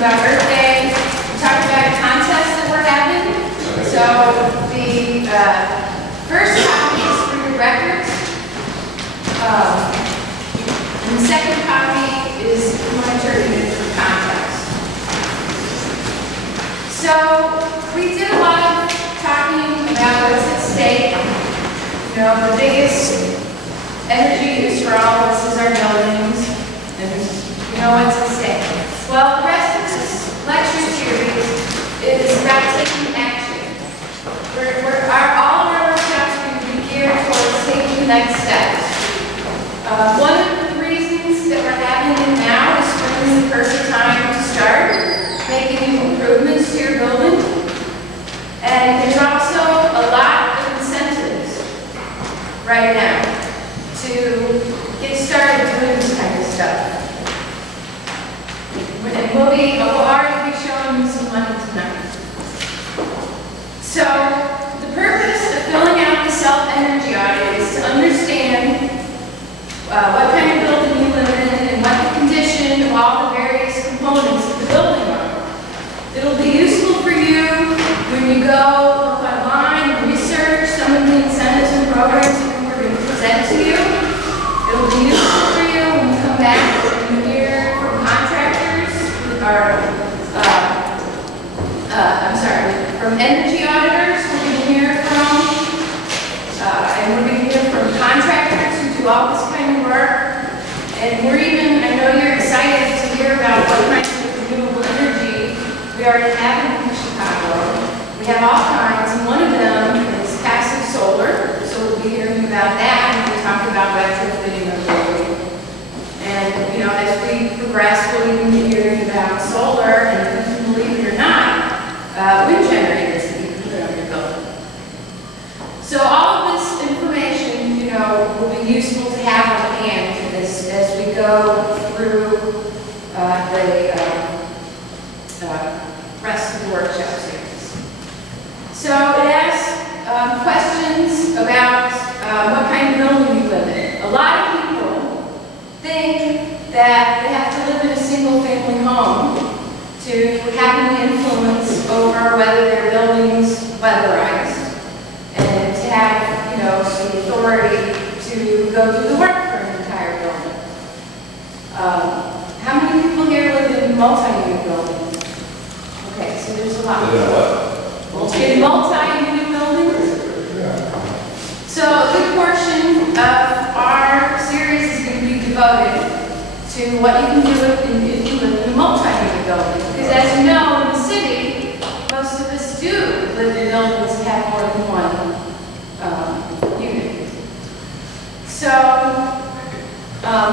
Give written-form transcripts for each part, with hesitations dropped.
about Earth Day. We talked about a contest that we're having. So the first copy is for your records. And the second copy is if you want to turn it in for context. So we did a lot of talking about what's at stake. You know, the biggest energy use for all of us is our buildings, and you know what's at stake. Well, the rest of this lecture series is about taking action. All of our workshops are going to be geared towards taking the next steps. One of the reasons that we're having it now is spring is the perfect time to start making improvements to your building. And there's also a lot of incentives right now to get started doing this kind of stuff. And we'll already be showing you some money tonight. So the purpose of filling out the self-energy audit is to understand what kind of building you live in and what the condition of all the various components of the building are. It'll be useful for you when you go look online and research some of the incentives and programs that we're going to present to you. It'll be useful for you when you come back and you hear from contractors from energy auditors we're going to hear from, and we're going to hear from contractors who do all this kind of work. And we're even, I know you're excited to hear about what kinds of renewable energy we already have in Chicago. We have all kinds, and one of them is passive solar, so we'll be hearing about that when we talk about retrofitting our building. And, you know, as we progress, we'll even be hearing about solar, and believe it or not, wind generators that you can put on your building. So all of this information, you know, will be useful to have on hand as we go through the rest of the workshop series. So it asks questions about what kind of building you live in. A lot of people think that they have to live in a single-family home to have an influence over whether their building's weatherized and to have, you know, the authority to go do the work for an entire building. How many people here live in multi-unit buildings? Okay, so there's a lot. In multi-unit buildings? Yeah. So a good portion of our series is going to be devoted to what you can do if you live in a multi-unit building. Because as you know, in the city, most of us do live in buildings that have more than one unit. So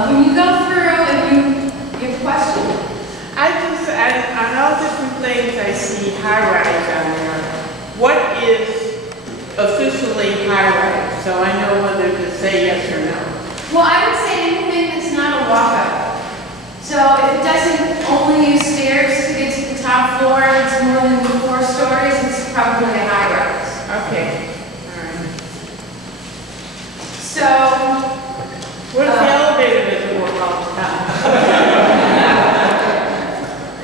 when you go through and you have a question. On all different things I see high-rise on there. What is officially high-rise? So I know whether to say yes or no. Well, I would say anything that's not a walk-up. So if it doesn't only use stairs to get to the top floor, it's more than 4 stories, it's probably a high-rise. Okay. All right. So what if the elevator doesn't work all the time?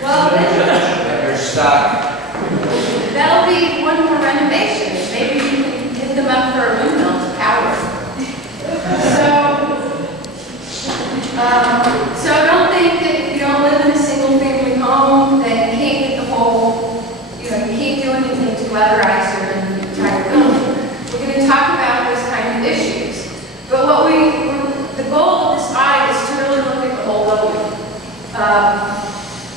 Well, They're stuck. that'll be one more renovation. Maybe you can get them up for a windmill to power. So don't think that if you don't live in a single-family home that you can't get the whole, you know, you can't do anything to weatherize your entire building. We're going to talk about those kind of issues. But the goal of this audit is to really look at the whole building.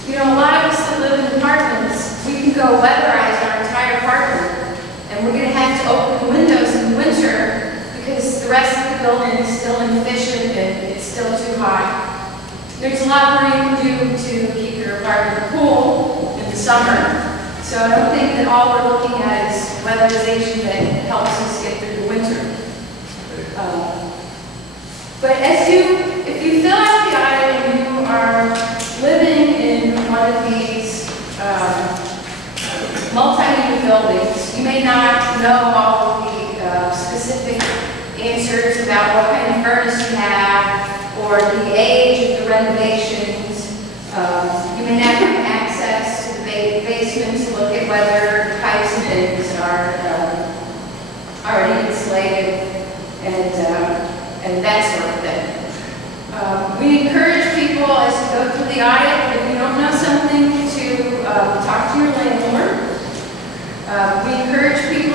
You know, a lot of us that live in apartments, we can go weatherize our entire apartment, and we're going to have to open the windows in the winter because the rest of the building is still inefficient and it's still too hot. There's a lot more you can do to keep your apartment cool in the summer. So I don't think that all we're looking at is weatherization that helps us get through the winter. But if you fill out the audit and you are living in one of these multi-unit buildings, you may not know all of the specific answers about what kind of furnace you have or the age of the renovations. You may not have access basement to look at whether pipes and things are already insulated and that sort of thing. We encourage people as you go through the audit, if you don't know something, to talk to your landlord. We encourage people